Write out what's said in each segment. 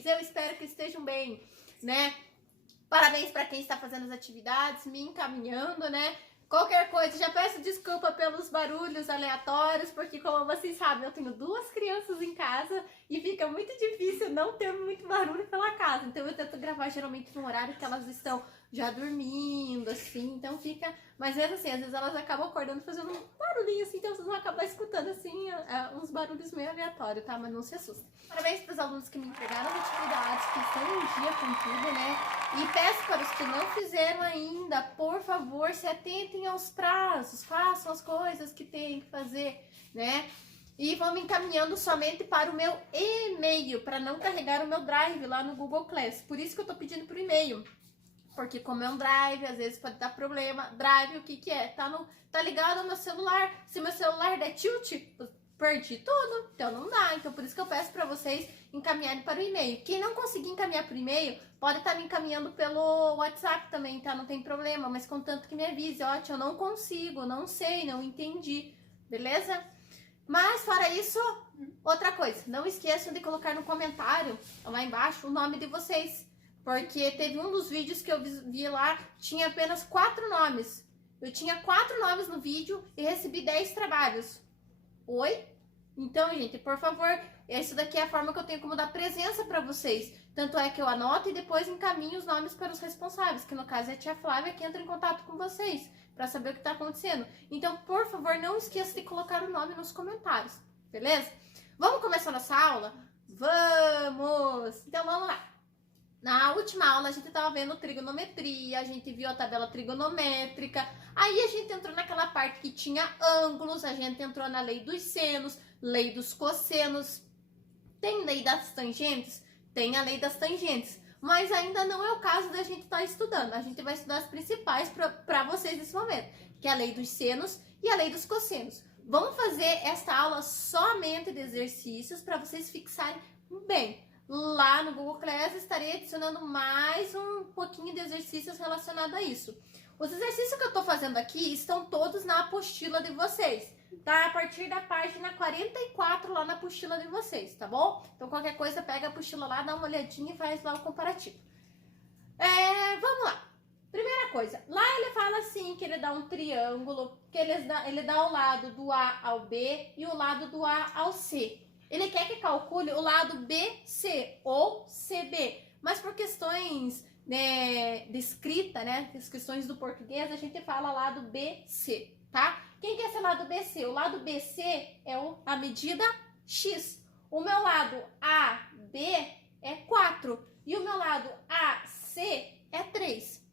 vocês. Eu espero que estejam bem, né? Parabéns para quem está fazendo as atividades, me encaminhando, né? Qualquer coisa, já peço desculpa pelos barulhos aleatórios, porque como vocês sabem, eu tenho 2 crianças em casa e fica muito difícil não ter muito barulho pela casa. Então eu tento gravar geralmente no horário que elas estão já dormindo, assim, então fica... Mas mesmo assim, às vezes elas acabam acordando fazendo um barulhinho assim, então vocês vão acabar escutando assim, uns barulhos meio aleatórios, tá? Mas não se assustem. Parabéns para os alunos que me entregaram as atividades, que estão em dia com tudo, né? E peço para os que não fizeram ainda, por favor, se atentem aos prazos, façam as coisas que tem que fazer, né? E vão me encaminhando somente para o meu e-mail, para não carregar o meu Drive lá no Google Class. Por isso que eu tô pedindo por e-mail. Porque como é um Drive, às vezes pode dar problema. Drive, o que que é? Tá ligado ao meu celular. Se meu celular der tilt, perdi tudo. Então não dá. Então por isso que eu peço para vocês encaminharem para o e-mail. Quem não conseguir encaminhar para o e-mail, pode estar me encaminhando pelo WhatsApp também, tá? Não tem problema. Mas contanto que me avise. Ó, eu não consigo, não sei, não entendi. Beleza? Mas fora isso, outra coisa. Não esqueçam de colocar no comentário, lá embaixo, o nome de vocês. Porque teve um dos vídeos que eu vi lá, tinha apenas 4 nomes. Eu tinha 4 nomes no vídeo e recebi 10 trabalhos. Oi? Então, gente, por favor, isso daqui é a forma que eu tenho como dar presença para vocês. Tanto é que eu anoto e depois encaminho os nomes para os responsáveis, que no caso é a tia Flávia que entra em contato com vocês, para saber o que está acontecendo. Então, por favor, não esqueça de colocar o nome nos comentários, beleza? Vamos começar nossa aula? Vamos! Então, vamos lá. Na última aula a gente estava vendo trigonometria, a gente viu a tabela trigonométrica, aí a gente entrou naquela parte que tinha ângulos, a gente entrou na lei dos senos, lei dos cossenos, tem lei das tangentes? Tem a lei das tangentes, mas ainda não é o caso da gente estar estudando, a gente vai estudar as principais para vocês nesse momento, que é a lei dos senos e a lei dos cossenos. Vamos fazer esta aula somente de exercícios para vocês fixarem bem. Lá no Google Class estarei adicionando mais um pouquinho de exercícios relacionados a isso. Os exercícios que eu estou fazendo aqui estão todos na apostila de vocês, tá? A partir da página 44 lá na apostila de vocês, tá bom? Então qualquer coisa pega a apostila lá, dá uma olhadinha e faz lá o comparativo. Vamos lá. Primeira coisa, lá ele fala assim que ele dá um triângulo, que ele dá o lado do A ao B e o lado do A ao C. Ele quer que calcule o lado BC ou CB, mas por questões de escrita, né, as questões do português, a gente fala lado BC, tá? Quem que é esse lado BC? O lado BC é a medida X. O meu lado AB é 4 e o meu lado AC é 3.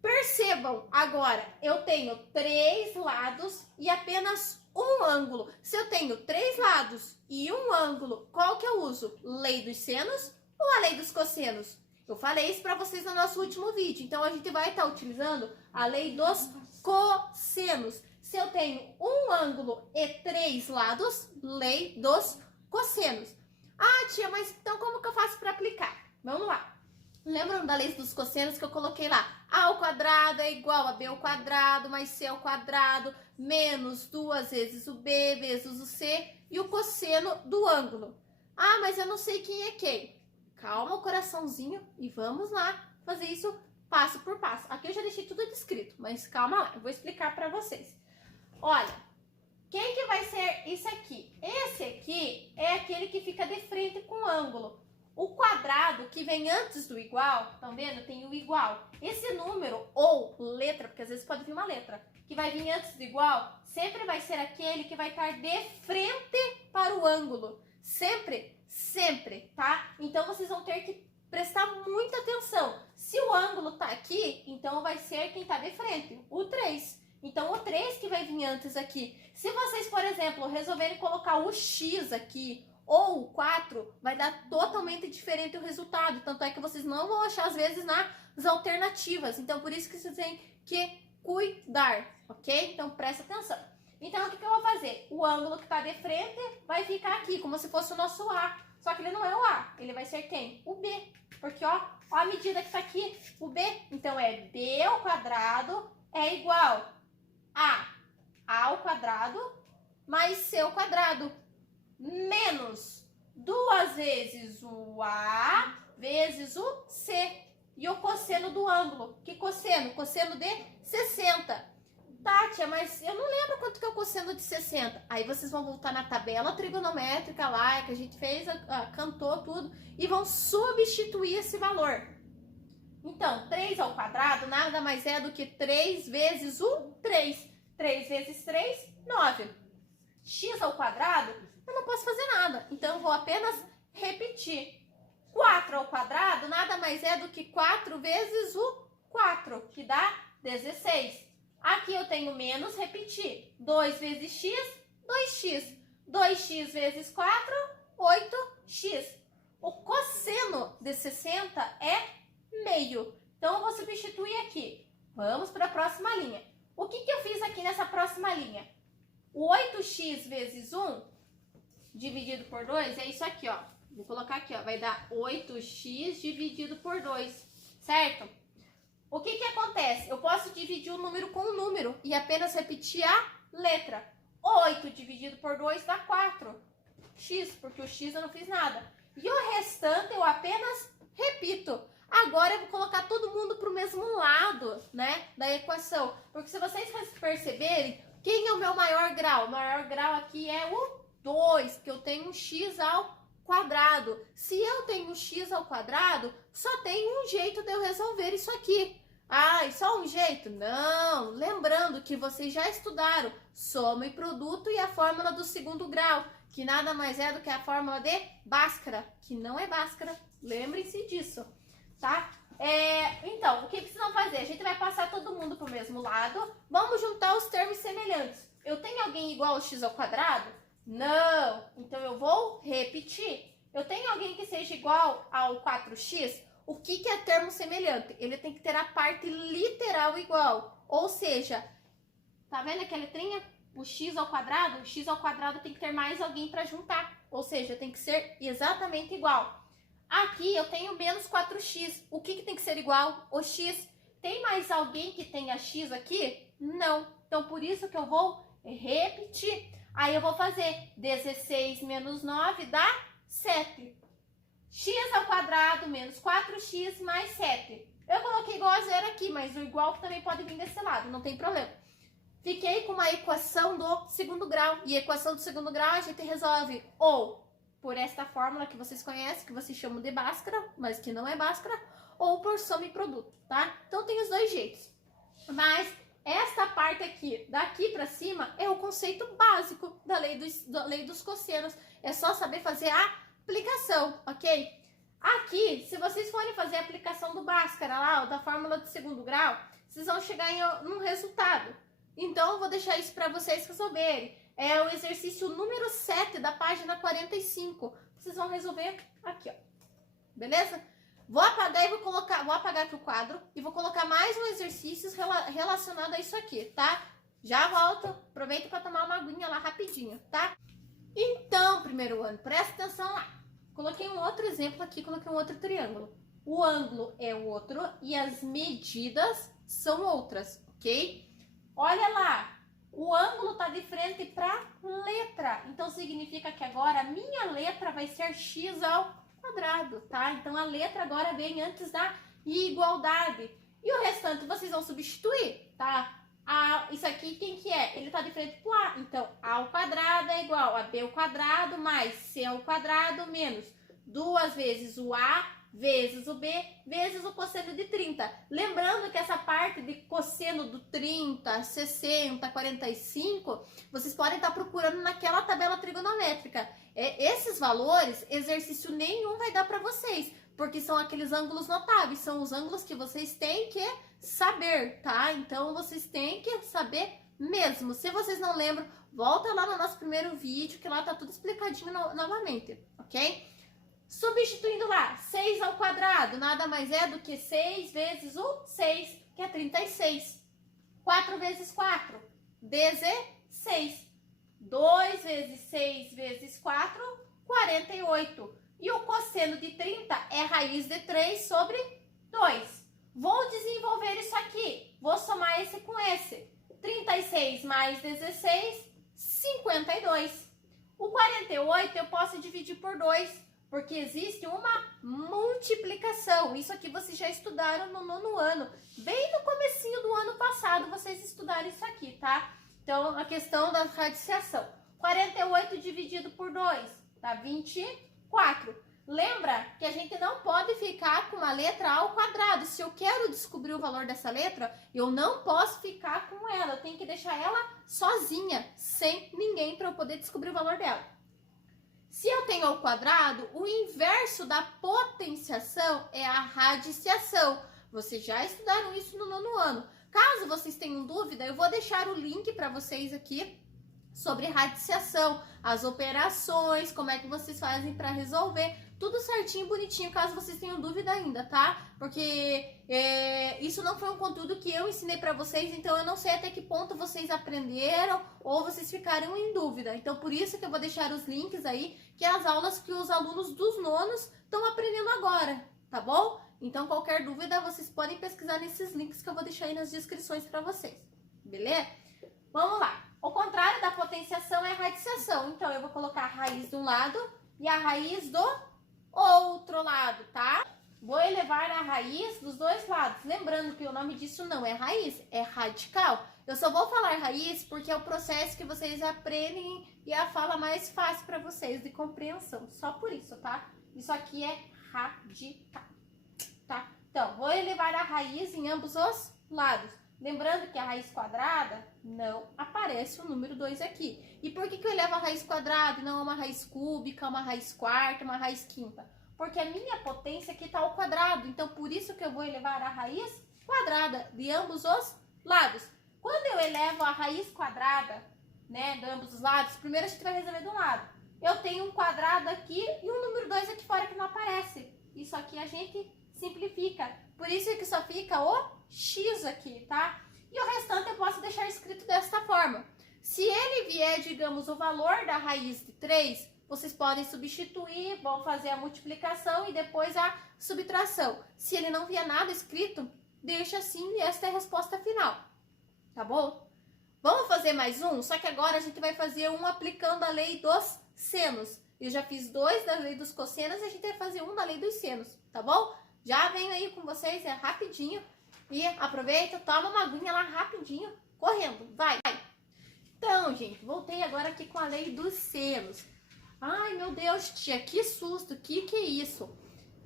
Percebam agora, eu tenho 3 lados e apenas um ângulo. Se eu tenho 3 lados e um ângulo, qual que eu uso? Lei dos senos ou a lei dos cossenos? Eu falei isso para vocês no nosso último vídeo. Então, a gente vai estar utilizando a lei dos cossenos. Se eu tenho um ângulo e 3 lados, lei dos cossenos. Ah, tia, mas então como que eu faço para aplicar? Vamos lá. Lembram da lei dos cossenos que eu coloquei lá? A ao quadrado é igual a B ao quadrado mais C ao quadrado menos 2 vezes o B vezes o C e o cosseno do ângulo. Ah, mas eu não sei quem é quem. Calma o coraçãozinho e vamos lá fazer isso passo por passo. Aqui eu já deixei tudo descrito, mas calma lá, eu vou explicar para vocês. Olha, quem que vai ser isso aqui? Esse aqui é aquele que fica de frente com o ângulo. O quadrado que vem antes do igual, estão vendo? Tem o igual. Esse número ou letra, porque às vezes pode vir uma letra, que vai vir antes do igual, sempre vai ser aquele que vai estar de frente para o ângulo. Sempre, sempre, tá? Então vocês vão ter que prestar muita atenção. Se o ângulo tá aqui, então vai ser quem tá de frente, o 3. Então o 3 que vai vir antes aqui. Se vocês, por exemplo, resolverem colocar o X aqui, ou o 4, vai dar totalmente diferente o resultado. Tanto é que vocês não vão achar, às vezes, nas alternativas. Então, por isso que vocês têm que cuidar, ok? Então, presta atenção. Então, o que eu vou fazer? O ângulo que está de frente vai ficar aqui, como se fosse o nosso A. Só que ele não é o A, ele vai ser quem? O B. Porque, ó a medida que está aqui, o B. Então, é B ao quadrado é igual a ao quadrado mais C ao quadrado. Menos 2 vezes o A vezes o C. E o cosseno do ângulo. Que cosseno? Cosseno de 60. Tátia, mas eu não lembro quanto que é o cosseno de 60. Aí vocês vão voltar na tabela trigonométrica lá, que a gente fez, cantou tudo, e vão substituir esse valor. Então, 3 ao quadrado nada mais é do que 3 vezes o 3. 3 vezes 3, 9. X ao quadrado, eu não posso fazer nada. Então, eu vou apenas repetir. 4 ao quadrado nada mais é do que 4 vezes o 4, que dá 16. Aqui eu tenho menos, repetir. 2 vezes x, 2x. 2x vezes 4, 8x. O cosseno de 60 é meio. Então, eu vou substituir aqui. Vamos para a próxima linha. O que eu fiz aqui nessa próxima linha? O 8x vezes 1 dividido por 2 é isso aqui, ó. Vou colocar aqui, ó. Vai dar 8x dividido por 2, certo? O que acontece? Eu posso dividir um número com um número e apenas repetir a letra. 8 dividido por 2 dá 4x, porque o x eu não fiz nada. E o restante eu apenas repito. Agora eu vou colocar todo mundo para o mesmo lado, né, da equação. Porque se vocês perceberem, quem é o meu maior grau? O maior grau aqui é o 2, porque eu tenho um x ao quadrado. Se eu tenho x ao quadrado, só tem um jeito de eu resolver isso aqui. Ah, e só um jeito? Não! Lembrando que vocês já estudaram soma e produto e a fórmula do segundo grau, que nada mais é do que a fórmula de Bhaskara, que não é Bhaskara. Lembrem-se disso, tá? Então, o que vocês vão fazer? A gente vai passar todo mundo para o mesmo lado. Vamos juntar os termos semelhantes. Eu tenho alguém igual ao x ao quadrado? Não! Então, eu vou repetir. Eu tenho alguém que seja igual ao 4x? O que é termo semelhante? Ele tem que ter a parte literal igual. Ou seja, tá vendo aquela letrinha? O x ao quadrado? O x ao quadrado tem que ter mais alguém para juntar. Ou seja, tem que ser exatamente igual. Aqui eu tenho menos 4x. O que tem que ser igual? O x. Tem mais alguém que tenha x aqui? Não. Então, por isso que eu vou repetir. Aí eu vou fazer 16 menos 9 dá 7. X ao quadrado menos 4x mais 7. Eu coloquei igual a zero aqui, mas o igual também pode vir desse lado, não tem problema. Fiquei com uma equação do segundo grau. E a equação do segundo grau a gente resolve ou por esta fórmula que vocês conhecem, que vocês chamam de Bhaskara, mas que não é Bhaskara, ou por soma e produto, tá? Então tem os dois jeitos. Mas esta parte aqui, daqui para cima, é o conceito básico da lei dos cossenos. É só saber fazer a aplicação, ok? Aqui, se vocês forem fazer a aplicação do Bhaskara lá, da fórmula do segundo grau, vocês vão chegar em um resultado. Então, eu vou deixar isso para vocês resolverem. É o exercício número 7 da página 45. Vocês vão resolver aqui, ó. Beleza? Vou apagar e vou apagar aqui o quadro e vou colocar mais um exercício relacionado a isso aqui, tá? Já volto. Aproveita para tomar uma aguinha lá rapidinho, tá? Então, primeiro ano, presta atenção lá. Coloquei um outro exemplo aqui, coloquei um outro triângulo. O ângulo é outro e as medidas são outras, ok? Olha lá, o ângulo tá de frente para letra. Então, significa que agora a minha letra vai ser x ao quadrado, tá? Então, a letra agora vem antes da igualdade. E o restante vocês vão substituir, tá? Isso aqui, quem que é? Ele tá de frente pro A. Então, A ao quadrado é igual a B ao quadrado mais C ao quadrado menos 2 vezes o A vezes o B vezes o cosseno de 30. Lembrando que essa parte de cosseno do 30, 60, 45, vocês podem estar procurando naquela tabela trigonométrica. Esses valores, exercício nenhum vai dar para vocês, porque são aqueles ângulos notáveis, são os ângulos que vocês têm que saber, tá? Então, vocês têm que saber mesmo. Se vocês não lembram, volta lá no nosso primeiro vídeo, que lá tá tudo explicadinho novamente, ok? Substituindo lá, 6 ao quadrado, nada mais é do que 6 vezes o 6, que é 36. 4 vezes 4, 16. 2 vezes 6 vezes 4, 48. E o cosseno de 30 é raiz de 3 sobre 2. Vou desenvolver isso aqui. Vou somar esse com esse. 36 mais 16, 52. O 48 eu posso dividir por 2, porque existe uma multiplicação. Isso aqui vocês já estudaram no 9º ano. Bem no comecinho do ano passado vocês estudaram isso aqui, tá? Então, a questão da radiciação. 48 dividido por 2 dá 24. Lembra que a gente não pode ficar com uma letra ao quadrado. Se eu quero descobrir o valor dessa letra, eu não posso ficar com ela. Eu tenho que deixar ela sozinha, sem ninguém, para eu poder descobrir o valor dela. Se eu tenho ao quadrado, o inverso da potenciação é a radiciação. Vocês já estudaram isso no 9º ano. Caso vocês tenham dúvida, eu vou deixar o link para vocês aqui sobre radiciação, as operações, como é que vocês fazem para resolver, tudo certinho, bonitinho, caso vocês tenham dúvida ainda, tá? Porque isso não foi um conteúdo que eu ensinei para vocês, então eu não sei até que ponto vocês aprenderam ou vocês ficaram em dúvida. Então, por isso que eu vou deixar os links aí, que é as aulas que os alunos dos 9º estão aprendendo agora, tá bom? Então, qualquer dúvida, vocês podem pesquisar nesses links que eu vou deixar aí nas descrições para vocês, beleza? Vamos lá. O contrário da potenciação é a radiciação. Então, eu vou colocar a raiz de um lado e a raiz do outro lado, tá? Vou elevar a raiz dos dois lados. Lembrando que o nome disso não é raiz, é radical. Eu só vou falar raiz porque é o processo que vocês aprendem e a fala mais fácil para vocês de compreensão. Só por isso, tá? Isso aqui é radical, tá? Então, vou elevar a raiz em ambos os lados. Lembrando que a raiz quadrada não aparece o número 2 aqui. E por que eu elevo a raiz quadrada e não uma raiz cúbica, uma raiz quarta, uma raiz quinta? Porque a minha potência aqui está ao quadrado. Então, por isso que eu vou elevar a raiz quadrada de ambos os lados. Quando eu elevo a raiz quadrada, né, de ambos os lados, primeiro a gente vai resolver de um lado. Eu tenho um quadrado aqui e um número 2 aqui fora que não aparece. Isso aqui a gente simplifica. Por isso que só fica o x aqui, tá? E o restante eu posso deixar escrito desta forma. Se ele vier, digamos, o valor da raiz de 3, vocês podem substituir, vão fazer a multiplicação e depois a subtração. Se ele não vier nada escrito, deixa assim e esta é a resposta final, tá bom? Vamos fazer mais um? Só que agora a gente vai fazer um aplicando a lei dos senos. Eu já fiz 2 da lei dos cossenos e a gente vai fazer um da lei dos senos, tá bom? Já venho aí com vocês, é rapidinho. E aproveita, toma uma aguinha lá rapidinho, correndo, vai. Então, gente, voltei agora aqui com a lei dos senos. Ai, meu Deus, tia, que susto, que é isso?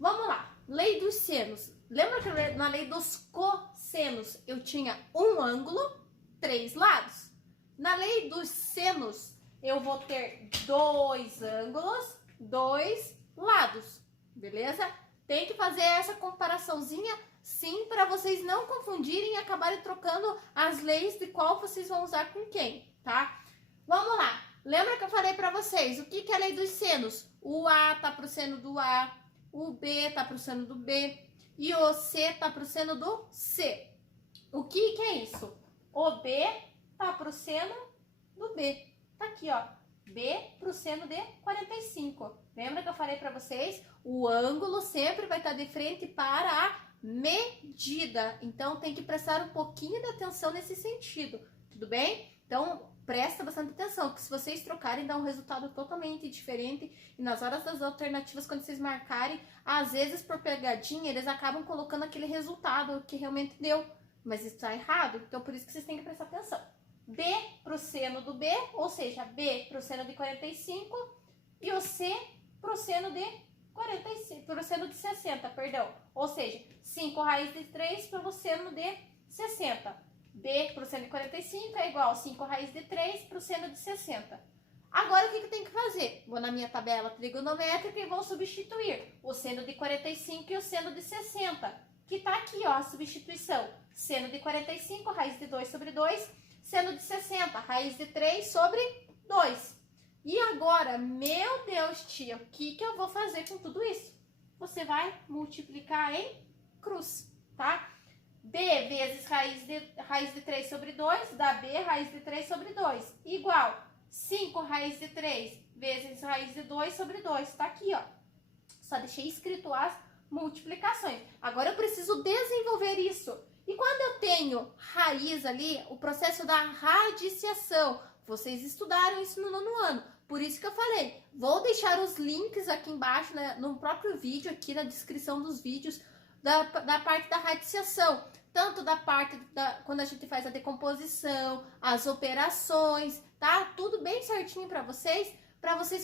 Vamos lá, lei dos senos. Lembra que na lei dos cossenos eu tinha um ângulo, 3 lados? Na lei dos senos eu vou ter 2 ângulos, 2 lados, beleza? Tem que fazer essa comparaçãozinha, sim, para vocês não confundirem e acabarem trocando as leis de qual vocês vão usar com quem, tá? Vamos lá. Lembra que eu falei para vocês o que é a lei dos senos? O A tá pro seno do A, o B tá pro seno do B e o C tá pro seno do C. O que é isso? O B tá pro seno do B. Tá aqui, ó. B pro seno de 45. Lembra que eu falei para vocês? O ângulo sempre vai estar de frente para a medida. Então, tem que prestar um pouquinho de atenção nesse sentido. Tudo bem? Então, presta bastante atenção, porque se vocês trocarem, dá um resultado totalmente diferente. E nas horas das alternativas, quando vocês marcarem, às vezes por pegadinha, eles acabam colocando aquele resultado que realmente deu. Mas isso está errado. Então, por isso que vocês têm que prestar atenção. B pro seno do B, ou seja, B pro seno de 45 e o C pro seno de 45, pro seno de 60, perdão. Ou seja, 5 raiz de 3 pelo seno de 60. B pro seno de 45 é igual a 5 raiz de 3 pro seno de 60. Agora, o que eu tenho que fazer? Vou na minha tabela trigonométrica e vou substituir o seno de 45 e o seno de 60, que tá aqui, ó, a substituição. Seno de 45, raiz de 2 sobre 2. Seno de 60, raiz de 3 sobre 2. E agora, meu Deus, tia, o que eu vou fazer com tudo isso? Você vai multiplicar em cruz, tá? B vezes raiz de 3 sobre 2, dá B, raiz de 3 sobre 2, igual 5 raiz de 3 vezes raiz de 2 sobre 2. Tá aqui, ó. Só deixei escrito as multiplicações. Agora eu preciso desenvolver isso. E quando eu tenho raiz ali, o processo da radiciação, vocês estudaram isso no 9º ano. Por isso que eu falei, vou deixar os links aqui embaixo, né, no próprio vídeo, aqui na descrição dos vídeos, da parte da radiciação. Tanto da parte quando a gente faz a decomposição, as operações, tá? Tudo bem certinho para vocês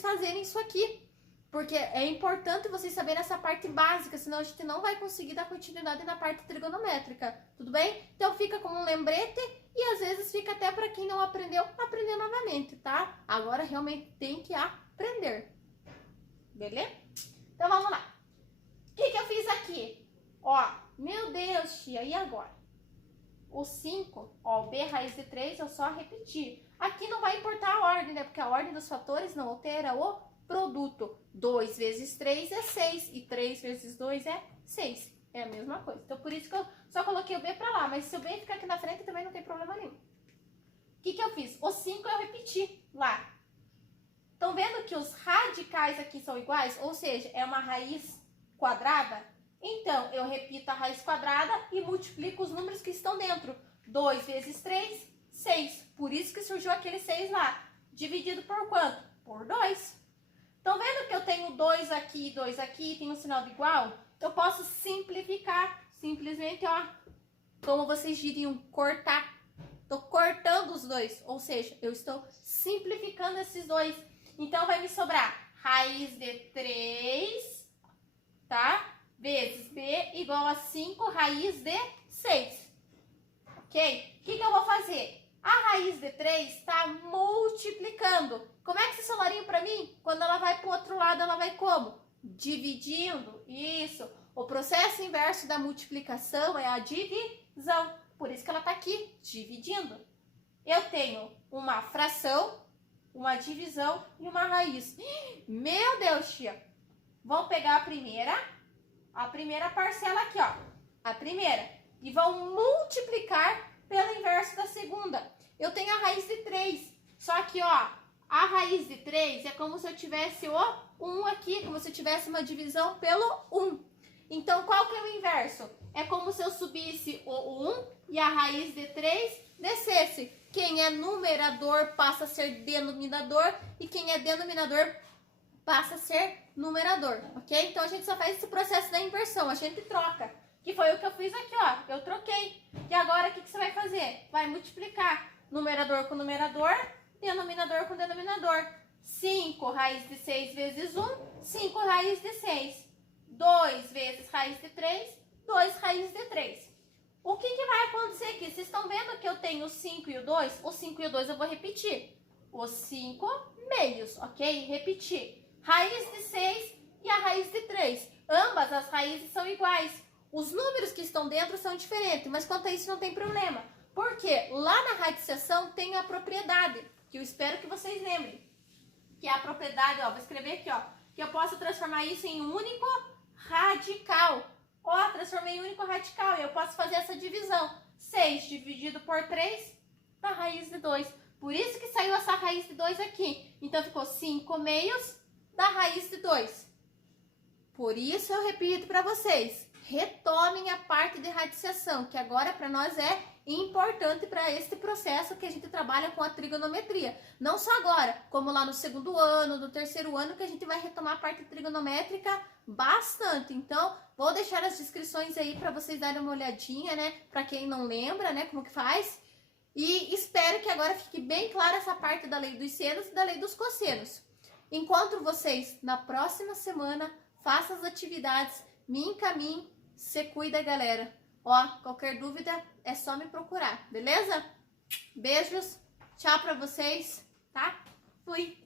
fazerem isso aqui. Porque é importante vocês saberem essa parte básica, senão a gente não vai conseguir dar continuidade na parte trigonométrica, tudo bem? Então fica como um lembrete e às vezes fica até para quem não aprendeu, aprender novamente, tá? Agora realmente tem que aprender, beleza? Então vamos lá. O que eu fiz aqui? Ó, meu Deus, tia, e agora? O 5, ó, o B raiz de 3, eu só repetir. Aqui não vai importar a ordem, né? Porque a ordem dos fatores não altera o produto. 2 vezes 3 é 6 e 3 vezes 2 é 6. É a mesma coisa. Então, por isso que eu só coloquei o B pra lá. Mas se o B ficar aqui na frente, também não tem problema nenhum. O que eu fiz? O 5 eu repeti lá. Estão vendo que os radicais aqui são iguais? Ou seja, é uma raiz quadrada? Então, eu repito a raiz quadrada e multiplico os números que estão dentro. 2 vezes 3, 6. Por isso que surgiu aquele 6 lá. Dividido por quanto? Por 2. Estão vendo que eu tenho 2 aqui e 2 aqui, tem um sinal de igual? Eu posso simplificar, simplesmente, ó, como vocês diriam, cortar. Estou cortando os dois, ou seja, eu estou simplificando esses dois. Então, vai me sobrar raiz de 3, tá? Vezes B igual a 5 raiz de 6. Ok? O que eu vou fazer? A raiz de 3 está multiplicando. Como é que vocês falaram para mim? Quando ela vai para o outro lado, ela vai como? Dividindo. Isso. O processo inverso da multiplicação é a divisão. Por isso que ela está aqui, dividindo. Eu tenho uma fração, uma divisão e uma raiz. Meu Deus, tia. Vão pegar a primeira parcela aqui, ó. A primeira. E vão multiplicar pelo inverso da segunda. Eu tenho a raiz de 3. Só que, ó, a raiz de 3 é como se eu tivesse o 1 aqui, como se eu tivesse uma divisão pelo 1. Então, qual que é o inverso? É como se eu subisse o 1 e a raiz de 3 descesse. Quem é numerador passa a ser denominador e quem é denominador passa a ser numerador, ok? Então, a gente só faz esse processo da inversão, a gente troca. Que foi o que eu fiz aqui, ó. Eu troquei. E agora, o que você vai fazer? Vai multiplicar numerador com numerador, denominador com denominador. 5 raiz de 6 vezes 1, 5 raiz de 6. 2 vezes raiz de 3, 2 raiz de 3. O que vai acontecer aqui? Vocês estão vendo que eu tenho o 5 e o 2? O 5 e o 2 eu vou repetir. Os 5 meios, ok? Repetir. Raiz de 6 e a raiz de 3. Ambas as raízes são iguais. Os números que estão dentro são diferentes, mas quanto a isso não tem problema. Porque lá na radiciação tem a propriedade, que eu espero que vocês lembrem. Que é a propriedade, ó, vou escrever aqui, ó. Que eu posso transformar isso em único radical. Ó, transformei em único radical e eu posso fazer essa divisão. 6 dividido por 3 da raiz de 2. Por isso que saiu essa raiz de 2 aqui. Então ficou 5 meios da raiz de 2. Por isso eu repito para vocês. Retomem a parte de radiciação, que agora para nós é importante para este processo que a gente trabalha com a trigonometria. Não só agora, como lá no segundo ano, no terceiro ano, que a gente vai retomar a parte trigonométrica bastante. Então, vou deixar as descrições aí para vocês darem uma olhadinha, né? Para quem não lembra, né? Como que faz. E espero que agora fique bem clara essa parte da lei dos senos e da lei dos cossenos. Encontro vocês na próxima semana. Faça as atividades, me encaminhe, se cuida, galera. Ó, qualquer dúvida é só me procurar, beleza? Beijos, tchau pra vocês, tá? Fui!